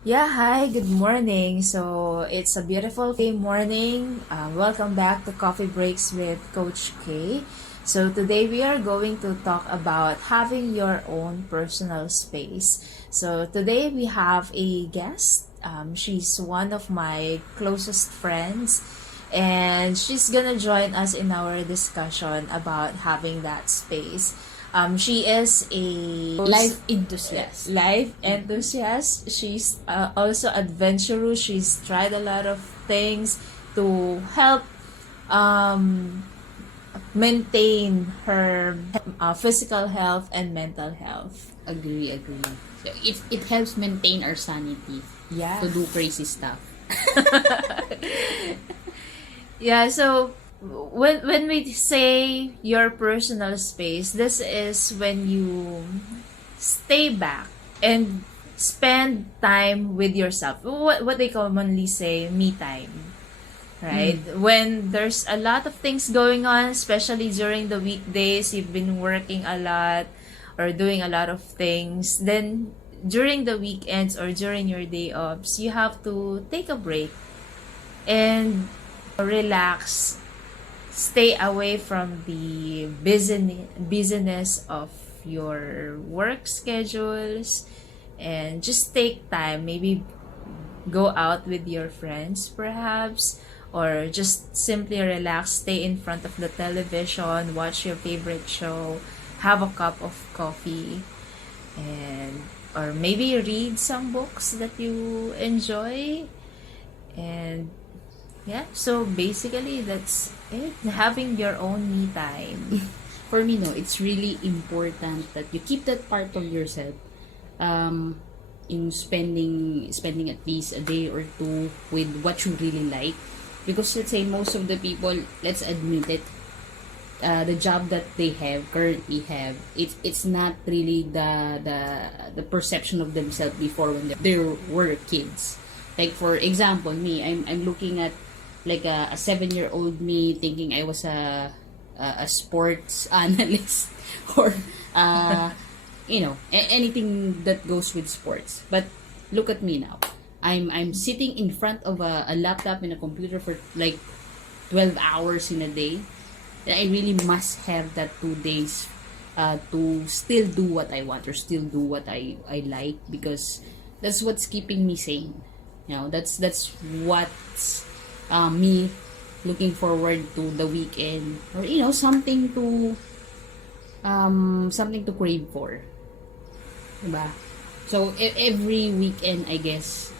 Yeah, hi, good morning. So it's a beautiful morning. Welcome back to Coffee Breaks with Coach K. So today we are going to talk about having your own personal space. So today we have a guest. She's one of my closest friends, and she's gonna join us in our discussion about having that space. She is a Life enthusiast. life enthusiast. She's also adventurous. She's tried a lot of things to help um, maintain her physical health and mental health. Agree. So it helps maintain our sanity Yeah. to do crazy stuff. Yeah, so when we say your personal space, this is when you stay back and spend time with yourself. What they commonly say, me time, right? When there's a lot of things going on, especially during the weekdays, you've been working a lot or doing a lot of things, then during the weekends or during your day offs, you have to take a break and relax, stay away from the busyness of your work schedules, and just take time, maybe go out with your friends perhaps, or just simply relax, stay in front of the television, watch your favorite show, have a cup of coffee, and or maybe read some books that you enjoy. And yeah, so basically that's it. Having your own me time. For me, no, it's really important that you keep that part of yourself um, in spending at least a day or two with what you really like. Because let's say most of the people, let's admit it, the job that they currently have, it's not really the perception of themselves before when they were kids. Like for example, me, I'm looking at like a 7-year-old me thinking I was a sports analyst or anything that goes with sports. But look at me now. I'm sitting in front of a laptop and a computer for like 12 hours in a day. I really must have that 2 days to still do what I want or still do what I like, because that's what's keeping me sane. That's what's me looking forward to the weekend, or something to crave for, diba? So every weekend, I guess,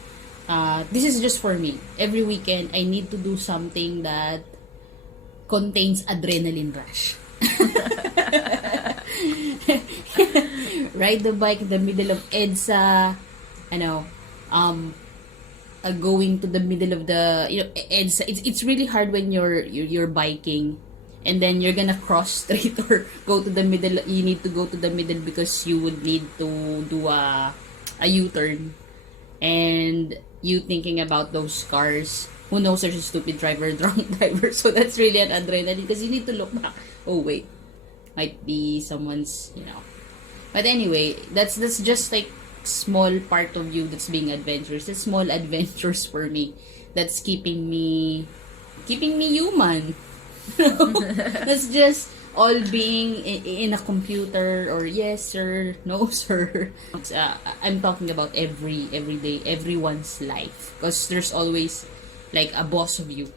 this is just for me. Every weekend I need to do something that contains adrenaline rush. Ride the bike in the middle of EDSA, um, going to the middle of the EDSA. It's really hard when you're biking, and then you're gonna cross street or go to the middle. You need to go to the middle because you would need to do a U-turn, and you thinking about those cars. Who knows, there's a stupid driver, drunk driver. So that's really an adrenaline because you need to look back. Oh wait, might be someone's. But anyway, that's just like small part of you that's being adventurous. It's small adventures for me that's keeping me human. That's just all being in a computer, or yes sir, no sir. I'm talking about every day, everyone's life, because there's always like a boss of you,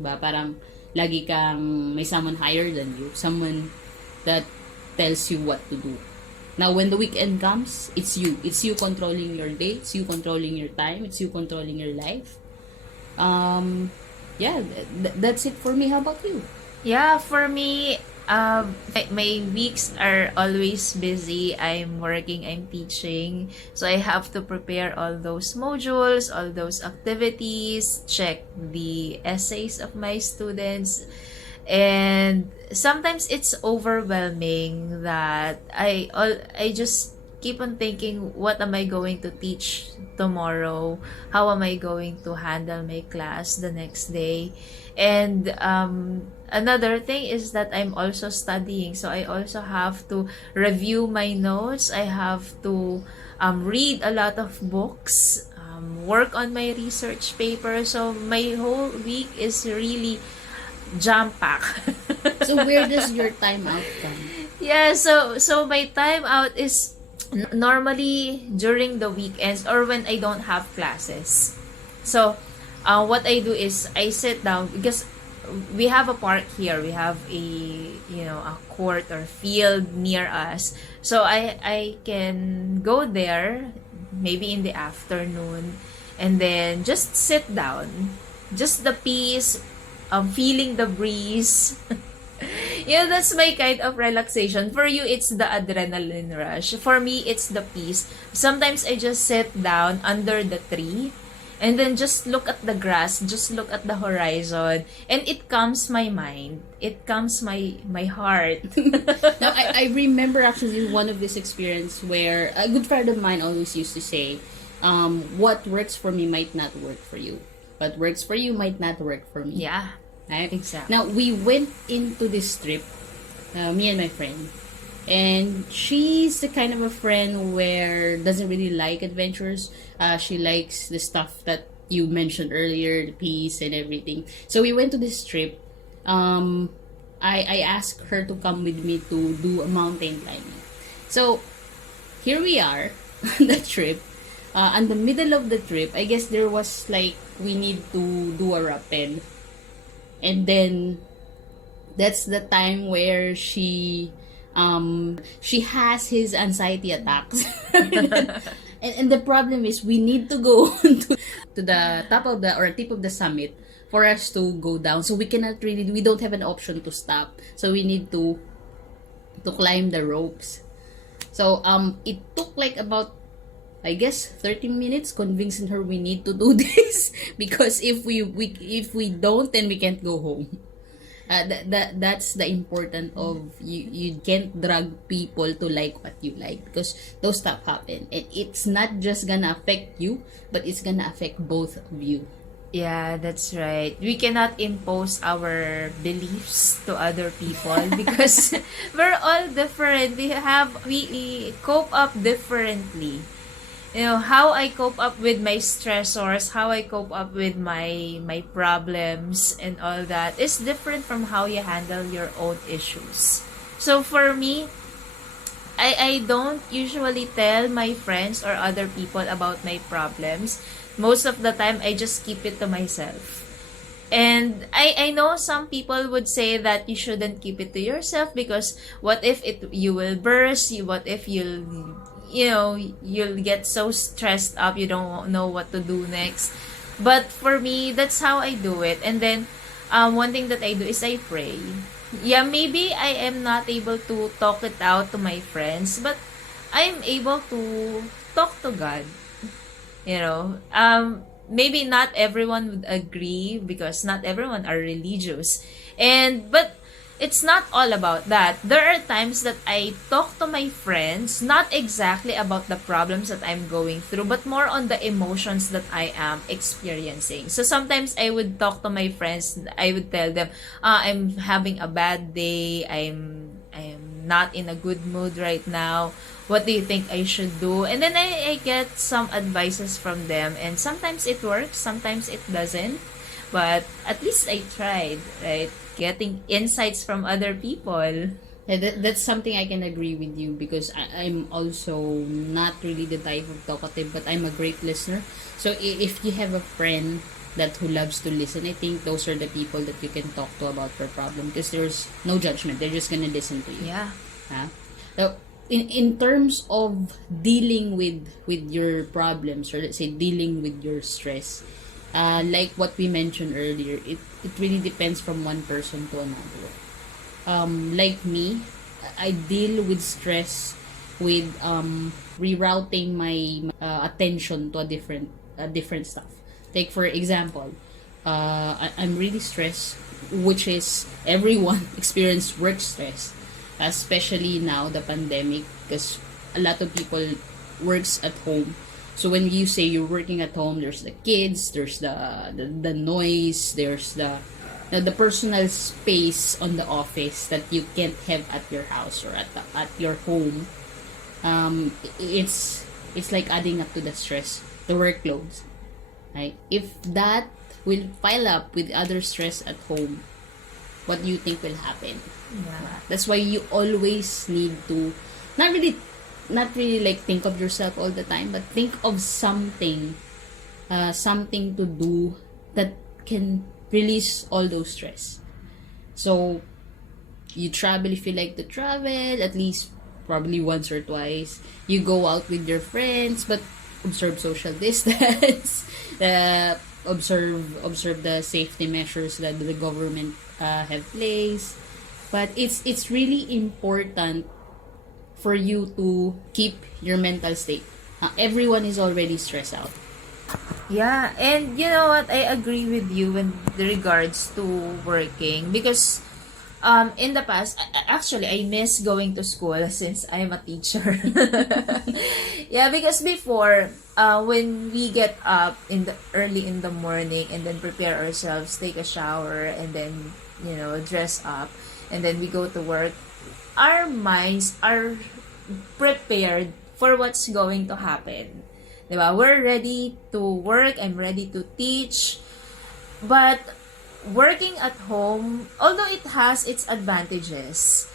ba? Parang lagi kang may someone higher than you, someone that tells you what to do. Now when the weekend comes, it's you controlling your day, it's you controlling your time, it's you controlling your life. Yeah, that's it for me. How about you? Yeah, for me, my weeks are always busy. I'm working, I'm teaching. So I have to prepare all those modules, all those activities, check the essays of my students. And sometimes it's overwhelming that I just keep on thinking, what am I going to teach tomorrow? How am I going to handle my class the next day? And another thing is that I'm also studying, so I also have to review my notes. I have to read a lot of books. work on my research paper. So my whole week is really jam-packed. So where does your time out come? Yeah, so my time out is normally during the weekends or when I don't have classes. So, what I do is I sit down because we have a park here. We have a court or field near us. So I can go there maybe in the afternoon and then just sit down. Just the peace, feeling the breeze. That's my kind of relaxation. For you, it's the adrenaline rush. For me, it's the peace. Sometimes I just sit down under the tree and then just look at the grass, just look at the horizon, and it calms my mind. It calms my heart. Now, I remember actually one of this experience where a good friend of mine always used to say, what works for me might not work for you. What works for you might not work for me. Yeah, Right? exactly. Now, we went into this trip, me and my friend. And she's the kind of a friend where doesn't really like adventures. She likes the stuff that you mentioned earlier, the peace and everything. So we went to this trip. I asked her to come with me to do a mountain climbing. So here we are on the trip. On the middle of the trip, I guess there was like we need to do a rappel. And then that's the time where she has his anxiety attacks. and the problem is we need to go to the top of the or tip of the summit for us to go down. So we don't have an option to stop. So we need to climb the ropes. So it took like about I guess 30 minutes convincing her we need to do this because if we don't then we can't go home. That's the important of you can't drag people to like what you like because those stuff happen and it's not just gonna affect you but it's gonna affect both of you. Yeah, that's right. We cannot impose our beliefs to other people because we're all different. We cope up differently. How I cope up with my stressors, how I cope up with my problems and all that is different from how you handle your own issues. So for me, I don't usually tell my friends or other people about my problems. Most of the time I just keep it to myself. And I know some people would say that you shouldn't keep it to yourself because what if you will burst, what if you'll get so stressed up you don't know what to do next. But for me, that's how I do it. And then one thing that I do is I pray. Yeah, maybe I am not able to talk it out to my friends, but I'm able to talk to God. Maybe not everyone would agree because not everyone are religious. But it's not all about that. There are times that I talk to my friends, not exactly about the problems that I'm going through, but more on the emotions that I am experiencing. So sometimes I would talk to my friends, I would tell them, I'm having a bad day, I'm not in a good mood right now. What do you think I should do? And then I get some advices from them, and sometimes it works, sometimes it doesn't. But at least I tried, right? Getting insights from other people. Yeah, that's something I can agree with you because I'm also not really the type of talkative, but I'm a great listener. So if you have a friend that who loves to listen, I think those are the people that you can talk to about your problem because there's no judgment. They're just gonna listen to you. Yeah. Huh? So in terms of dealing with your problems, or let's say dealing with your stress, like what we mentioned earlier, it really depends from one person to another. Like me, I deal with stress with rerouting my attention to a different stuff. Take for example, I'm really stressed, which is everyone experience work stress, especially now the pandemic, because a lot of people works at home. So when you say you're working at home, there's the kids, there's the noise, there's the personal space on the office that you can't have at your house or at your home. It's like adding up to the stress, the workloads. right? If that will pile up with other stress at home, what do you think will happen? Yeah. That's why you always need to not really like think of yourself all the time, but think of something to do that can release all those stress. So you travel if you like to travel, at least probably once or twice. You go out with your friends, but observe social distance. Observe the safety measures that the government have placed. But it's really important for you to keep your mental state. Everyone is already stressed out. Yeah, and you know what? I agree with you in regards to working because in the past, actually I miss going to school since I'm a teacher. Yeah, because before when we get up in the early in the morning and then prepare ourselves, take a shower and then, you know, dress up and then we go to work, our minds are prepared for what's going to happen. Diba? We're ready to work, I'm ready to teach. But working at home, although it has its advantages,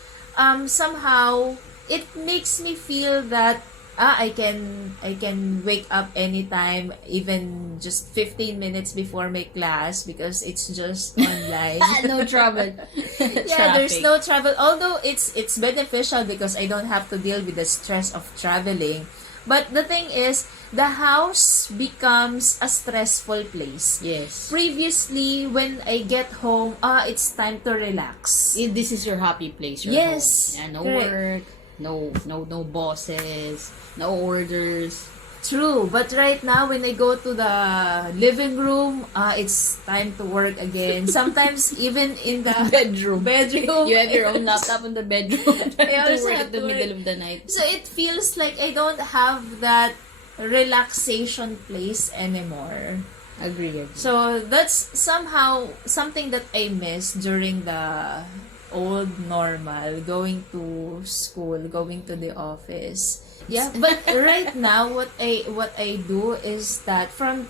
somehow it makes me feel that I can wake up anytime, even just 15 minutes before my class because it's just online. No trouble. Yeah, there's no travel. Although it's beneficial because I don't have to deal with the stress of traveling. But the thing is, the house becomes a stressful place. Yes. Previously, when I get home, it's time to relax. This is your happy place. Your Yes, home. Yeah, no correct. work, no bosses, no orders. True, but right now when I go to the living room, it's time to work again. Sometimes even in the Bedroom. bedroom, You have your own laptop in the bedroom. I To also work have at the to work. middle of the night. So it feels like I don't have that relaxation place anymore. Agree. So that's somehow something that I miss during the old normal, going to school, going to the office. Yeah, but right now what I do is that from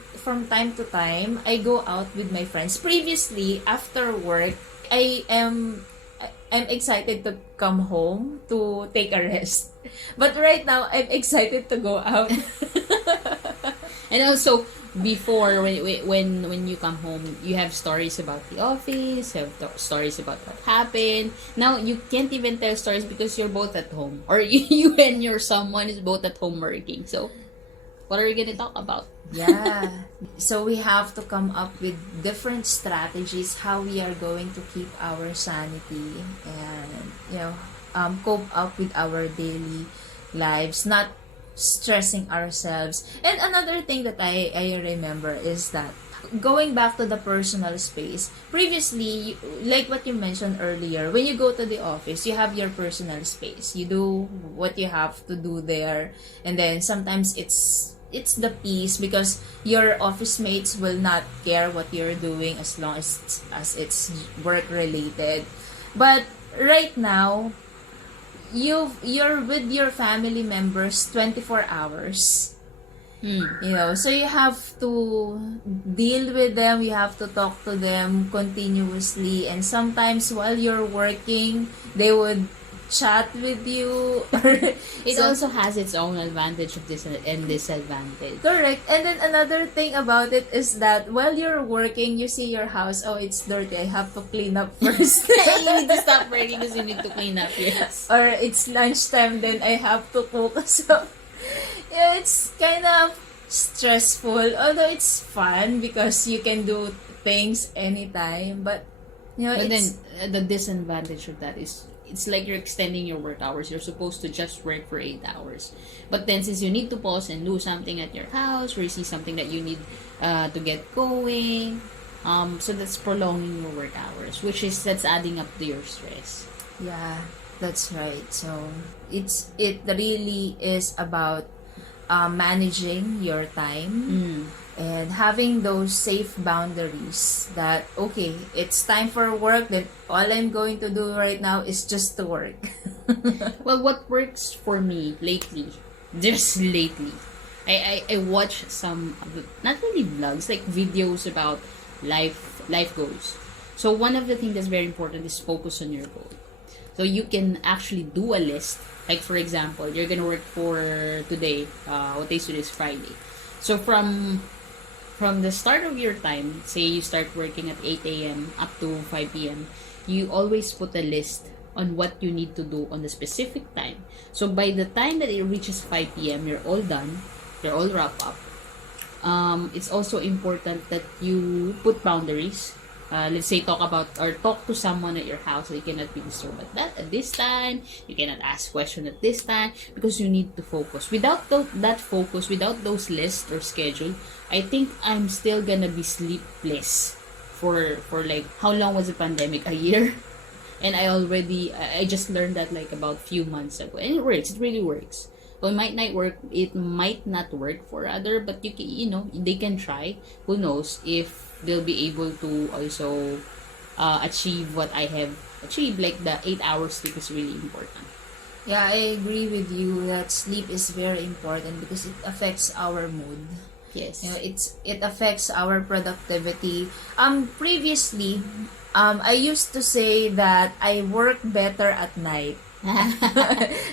time to time I go out with my friends. Previously, after work, I'm excited to come home to take a rest. But right now I'm excited to go out. And also, before when you come home, you have stories about the office, have stories about what happened. Now you can't even tell stories because you're both at home, or you and your someone is both at home working. So, what are we gonna talk about? Yeah. So we have to come up with different strategies how we are going to keep our sanity and, you know, cope up with our daily lives, not stressing ourselves. And another thing that I remember is that going back to the personal space, previously, like what you mentioned earlier, when you go to the office, you have your personal space. You do what you have to do there, and then sometimes it's the peace because your office mates will not care what you're doing as long as it's work related. But right now, you're with your family members 24 hours. You know, so you have to deal with them, you have to talk to them continuously, and sometimes while you're working they would chat with you. It So- also has its own advantage of this and disadvantage. Correct. And then another thing about it is that while you're working, you see your house, oh, it's dirty, I have to clean up first. You need to stop working because you need to clean up. Yes. Or it's lunchtime, then I have to cook. So, yeah, it's kind of stressful. Although it's fun because you can do things anytime. But, you know, But then it's... the disadvantage of that is it's like you're extending your work hours. You're supposed to just work for 8 hours. But then since you need to pause and do something at your house or you see something that you need to get going, so that's prolonging your work hours, that's adding up to your stress. Yeah, that's right. So it really is about managing your time and having those safe boundaries that, okay, it's time for work, then all I'm going to do right now is just to work. Well, what works for me lately, just lately, I watch some not really vlogs, like videos about life goals. So one of the things that's very important is focus on your goal. So you can actually do a list. Like for example, you're gonna work for today. What day is today? Is Friday. So from the start of your time, say you start working at 8 a.m. up to 5 p.m., you always put a list on what you need to do on the specific time. So by the time that it reaches 5 p.m., you're all done, you're all wrapped up. It's also important that you put boundaries. Let's say talk to someone at your house. So you cannot be disturbed at this time. You cannot ask questions at this time because you need to focus. Without that focus, without those lists or schedule, I think I'm still gonna be sleepless for like how long was the pandemic? A year. And I just learned that like about few months ago, and it works. It really works. Well, it might not work for other, but they can try. Who knows if they'll be able to also achieve what I have achieved. Like the 8 hours sleep is really important. Yeah, I agree with you that sleep is very important because it affects our mood. Yes. It affects our productivity. Previously, I used to say that I work better at night.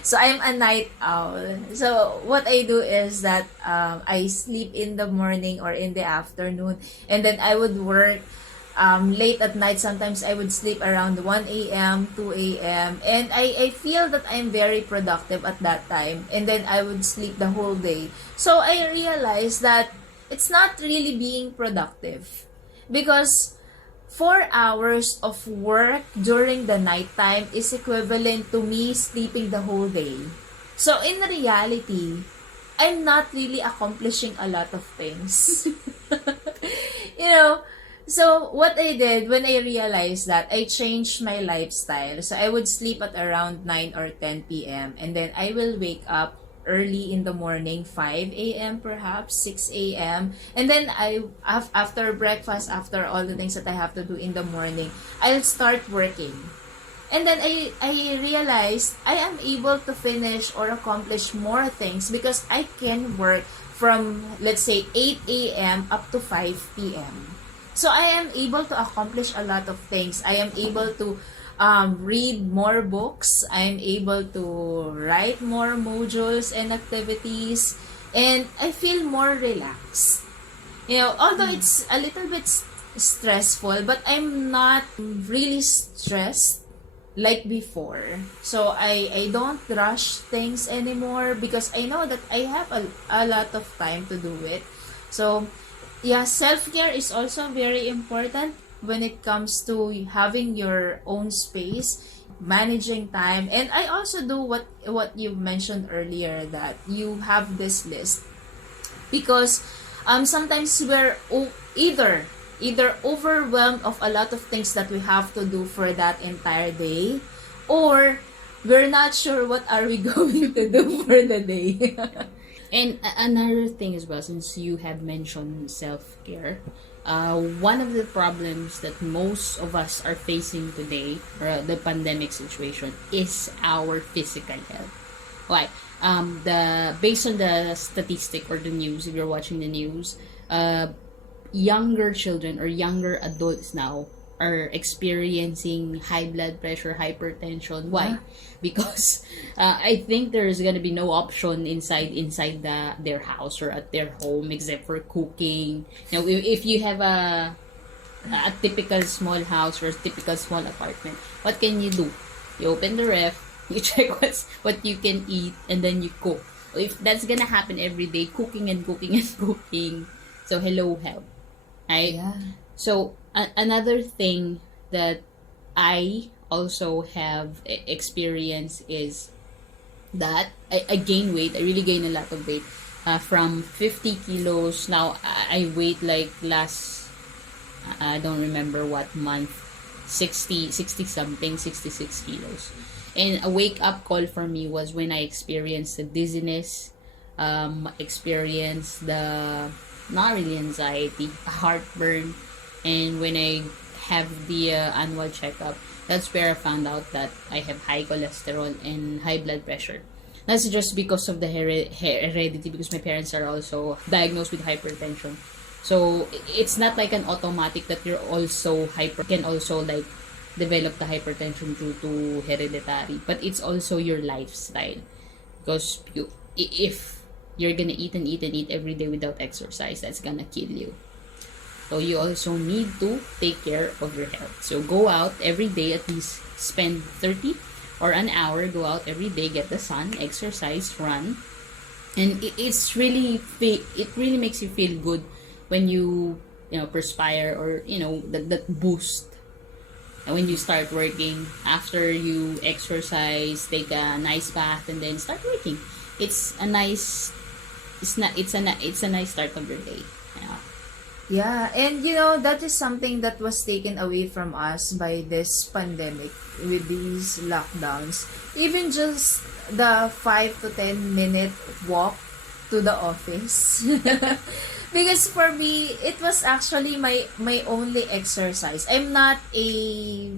So I'm a night owl. So what I do is that I sleep in the morning or in the afternoon, and then I would work late at night. Sometimes I would sleep around 1 a.m., 2 a.m. And I feel that I'm very productive at that time. And then I would sleep the whole day. So I realized that it's not really being productive. Because 4 hours of work during the nighttime is equivalent to me sleeping the whole day. So in reality, I'm not really accomplishing a lot of things. you know, so what I did when I realized that, I changed my lifestyle. So I would sleep at around 9 or 10 p.m. and then I will wake up early in the morning, 5 a.m. perhaps, 6 a.m. And then after breakfast, after all the things that I have to do in the morning, I'll start working. And then I realized I am able to finish or accomplish more things because I can work from, let's say, 8 a.m. up to 5 p.m. So I am able to accomplish a lot of things. I am able to read more books. I'm able to write more modules and activities. And I feel more relaxed. Although it's a little bit stressful, but I'm not really stressed like before. So I don't rush things anymore because I know that I have a lot of time to do it. So yeah, self-care is also very important when it comes to having your own space, managing time. And I also do what you mentioned earlier, that you have this list because sometimes we're either overwhelmed of a lot of things that we have to do for that entire day, or we're not sure what are we going to do for the day. And another thing as well, since you have mentioned self-care, one of the problems that most of us are facing today, the pandemic situation, is our physical health. Why? Based on the statistic or the news, if you're watching the news, younger children or younger adults now are experiencing high blood pressure, hypertension. Why? Because I think there's gonna be no option inside their house or at their home except for cooking. If you have a typical small house or a typical small apartment, what can you do? You open the ref, you check what you can eat, and then you cook. If that's gonna happen every day, cooking and cooking and cooking, so hello health, right? Yeah. So another thing that I also have experienced is that I gain weight. I really gain a lot of weight. From 50 kilos, now I weight like last, I don't remember what month, 60 something, 66 kilos. And a wake up call for me was when I experienced the dizziness, experienced the, not really anxiety, heartburn. And when I have the annual checkup, that's where I found out that I have high cholesterol and high blood pressure. That's just because of the heredity, because my parents are also diagnosed with hypertension. So it's not like an automatic that you're also can also like develop the hypertension due to hereditary, but it's also your lifestyle, because if you're gonna eat and eat and eat every day without exercise, that's gonna kill you. So you also need to take care of your health. So go out every day, at least spend 30 or an hour, go out every day, get the sun, exercise, run. And it really makes you feel good when you know, perspire, or you know, that boost. And when you start working, after you exercise, take a nice bath, and then start working, it's a nice it's a nice start of your day. Yeah. Yeah, and you know, that is something that was taken away from us by this pandemic with these lockdowns. Even just the 5 to 10 minute walk to the office. Because for me, it was actually my only exercise. I'm not a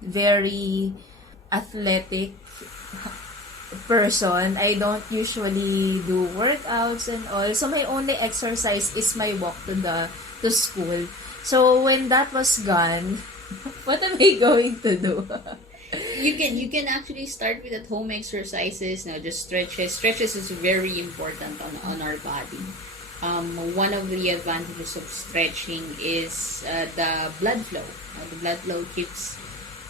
very athletic person. I don't usually do workouts and all. So my only exercise is my walk to school. So when that was gone, what am I going to do? You can actually start with at home exercises. Now, just stretches. Stretches is very important on our body. One of the advantages of stretching is the blood flow. The blood flow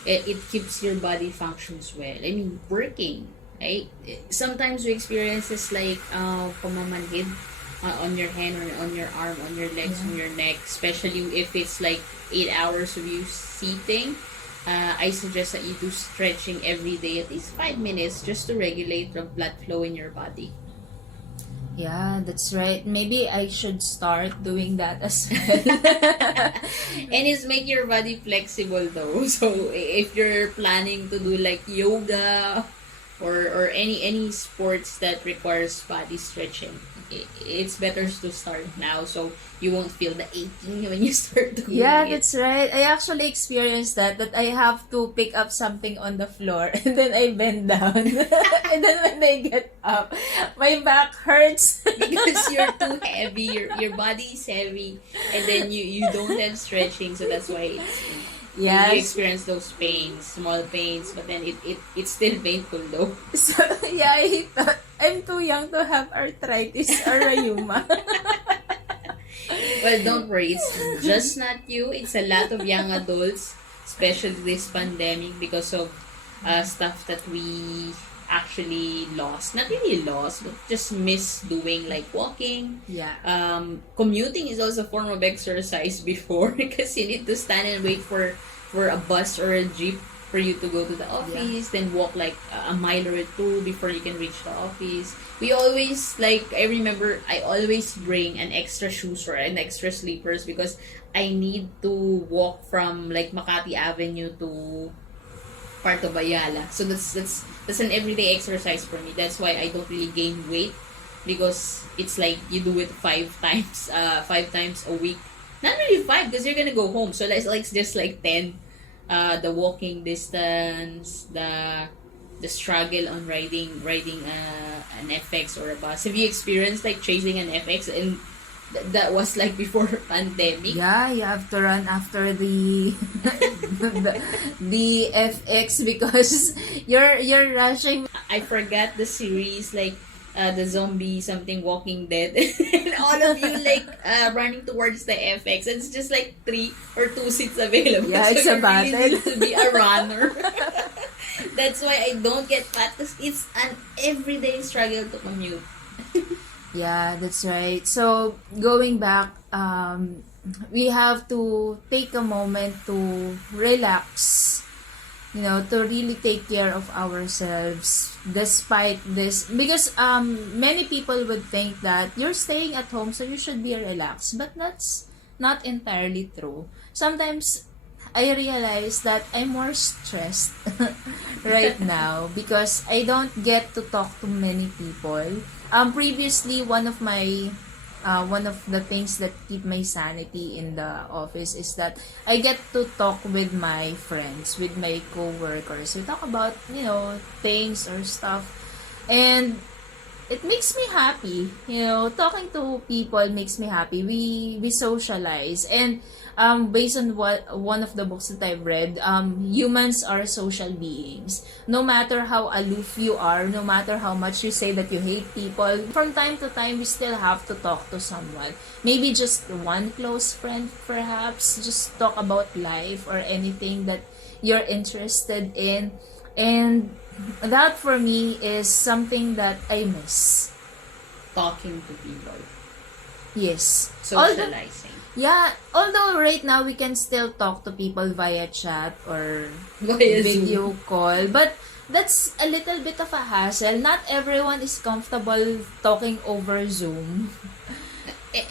it keeps your body functions well. I mean, working, right? Sometimes we experience this like pamamanhid on your hand, or on your arm, on your legs, on your neck, especially if it's like 8 hours of you seating. I suggest that you do stretching every day, at least 5 minutes, just to regulate the blood flow in your body. Yeah, that's right. Maybe I should start doing that as well. And it's make your body flexible though. So if you're planning to do like yoga or any sports that requires body stretching, it's better to start now, so you won't feel the aching when you start doing Yeah, it. that's right. I actually experienced that I have to pick up something on the floor and then I bend down. And then when I get up, my back hurts. Because you're too heavy, your body is heavy, and then you don't have stretching, so that's why you Yes. experience those pains, small pains, but then it's still painful though. So, yeah, I thought I'm too young to have arthritis or rheuma. Well, don't worry, it's just not you, it's a lot of young adults, especially this pandemic, because of stuff that we actually lost. Not really lost, but just miss doing, like walking. Yeah. Commuting is also a form of exercise before, because you need to stand and wait for a bus or a jeep for you to go to the office, then walk like a mile or two before you can reach the office. We always, like, I remember I always bring an extra shoes or an extra slippers, because I need to walk from like Makati Avenue to Parto Bayala. So that's an everyday exercise for me. That's why I don't really gain weight, because it's like you do it 5 times a week. Not really 5, because you're gonna go home. So that's like just like 10. The walking distance, the struggle on riding an FX or a bus. Have you experienced like chasing an FX, and that was like before pandemic? Yeah, you have to run after the FX because you're rushing. I forgot the series, like the zombie something Walking Dead, and all of you like running towards the FX. It's just like 3 or 2 seats available. Yeah, it's so a you battle. really need to be a runner. That's why I don't get fat, because it's an everyday struggle to commute. Yeah, that's right. So going back, we have to take a moment to relax, to really take care of ourselves despite this, because many people would think that you're staying at home so you should be relaxed, but that's not entirely true. Sometimes I realize that I'm more stressed right now because I don't get to talk to many people. Previously, one of the things that keep my sanity in the office is that I get to talk with my friends, with my co-workers. We talk about, things or stuff. And it makes me happy. Talking to people makes me happy. We socialize, and based on what one of the books that I've read, humans are social beings. No matter how aloof you are, no matter how much you say that you hate people, from time to time we still have to talk to someone. Maybe just one close friend, perhaps. Just talk about life or anything that you're interested in, and that for me is something that I miss. Talking to people. Yes. Socializing. Although right now we can still talk to people via chat or Via video Zoom. call, but that's a little bit of a hassle. Not everyone is comfortable talking over Zoom.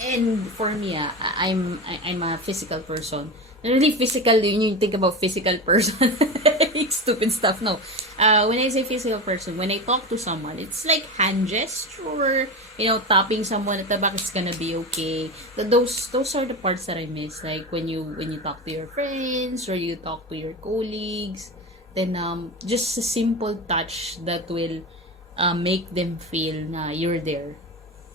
And for me, I'm a physical person. Really physical, when you think about physical person, stupid stuff. No, when I say physical person, when I talk to someone, it's like hand gesture. Tapping someone at the back, it's gonna be okay. Those are the parts that I miss. Like when you talk to your friends or you talk to your colleagues, then just a simple touch that will make them feel na you're there.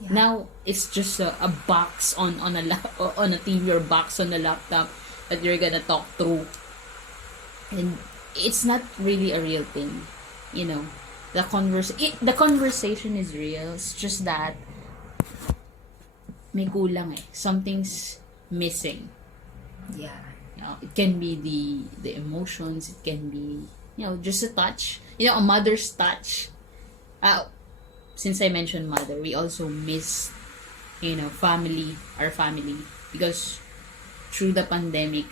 Yeah. Now it's just a box on on a TV or box on a laptop that you're gonna talk through, and it's not really a real thing. The conversation is real. It's just that may kulang eh. Something's missing. Yeah. It can be the emotions. It can be just a touch. A mother's touch. Since I mentioned mother, we also miss family, our family, because through the pandemic,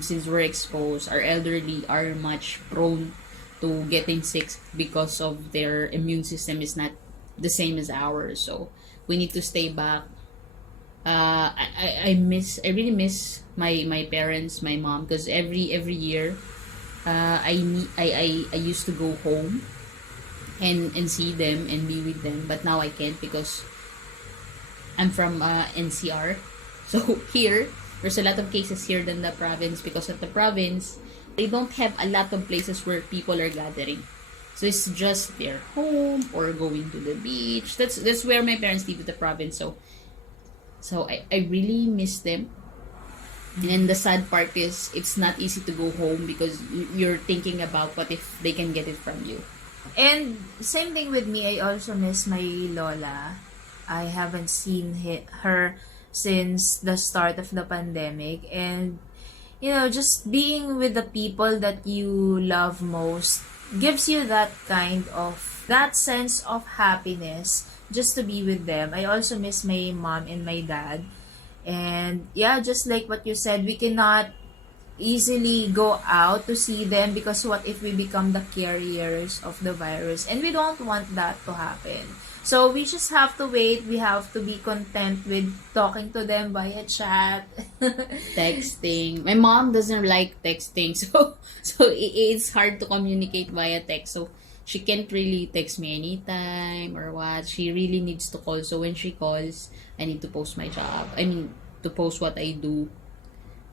since we're exposed, our elderly are much prone to getting sick because of their immune system is not the same as ours. So we need to stay back. I really miss my parents, my mom, because every year, I used to go home and see them and be with them, but now I can't because I'm from NCR. So here, there's a lot of cases here than the province, because at the province, they don't have a lot of places where people are gathering. So it's just their home or going to the beach. That's where my parents live in the province. So I really miss them. And then the sad part is it's not easy to go home because you're thinking about what if they can get it from you. And same thing with me. I also miss my Lola. I haven't seen her since the start of the pandemic, and just being with the people that you love most gives you that sense of happiness just to be with them. I also miss my mom and my dad. And yeah, just like what you said, we cannot easily go out to see them because what if we become the carriers of the virus, and we don't want that to happen. So we just have to wait. We have to be content with talking to them via chat. Texting. My mom doesn't like texting, so it's hard to communicate via text. So she can't really text me anytime or what. She really needs to call. So when she calls, I need to post my job. I mean, to post what I do,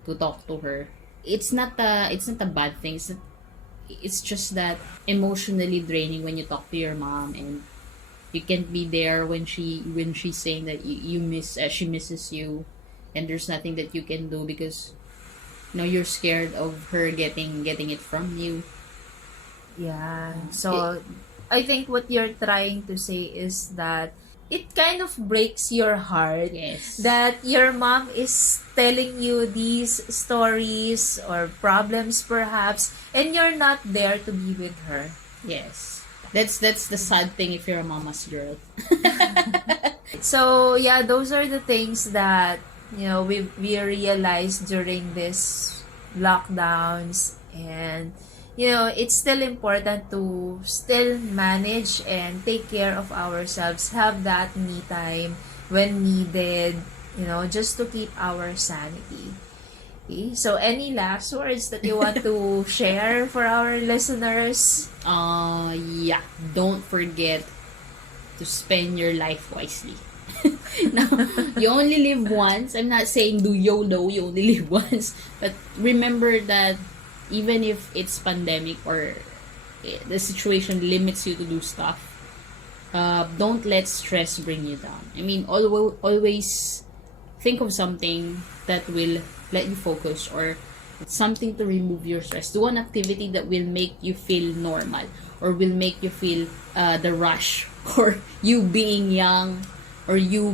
to talk to her. It's not a bad thing. It's just that emotionally draining when you talk to your mom and you can't be there when she's saying that you miss she misses you, and there's nothing that you can do because you're scared of her getting it from you. Yeah. So I think what you're trying to say is that it kind of breaks your heart. Yes. That your mom is telling you these stories or problems perhaps, and you're not there to be with her. Yes. That's the sad thing if you're a mama's girl. So yeah, those are the things that we realized during this lockdowns, and it's still important to still manage and take care of ourselves, have that me time when needed, just to keep our sanity. Okay? So any last words that you want to share for our listeners? Yeah, don't forget to spend your life wisely. Now, you only live once. I'm not saying do YOLO, you only live once, but remember that even if it's pandemic or the situation limits you to do stuff, don't let stress bring you down. I mean, always think of something that will let you focus, or something to remove your stress. Do an activity that will make you feel normal, or will make you feel the rush, or you being young, or you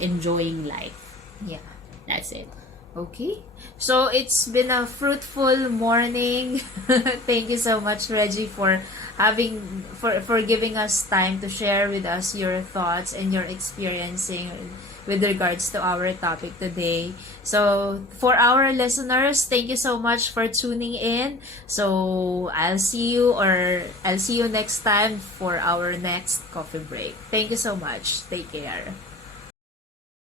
enjoying life. Yeah. That's it. Okay. So it's been a fruitful morning. Thank you so much, Reggie, for giving us time to share with us your thoughts and your experiencing with regards to our topic today. So for our listeners, thank you so much for tuning in. So I'll see you next time for our next coffee break. Thank you so much. Take care.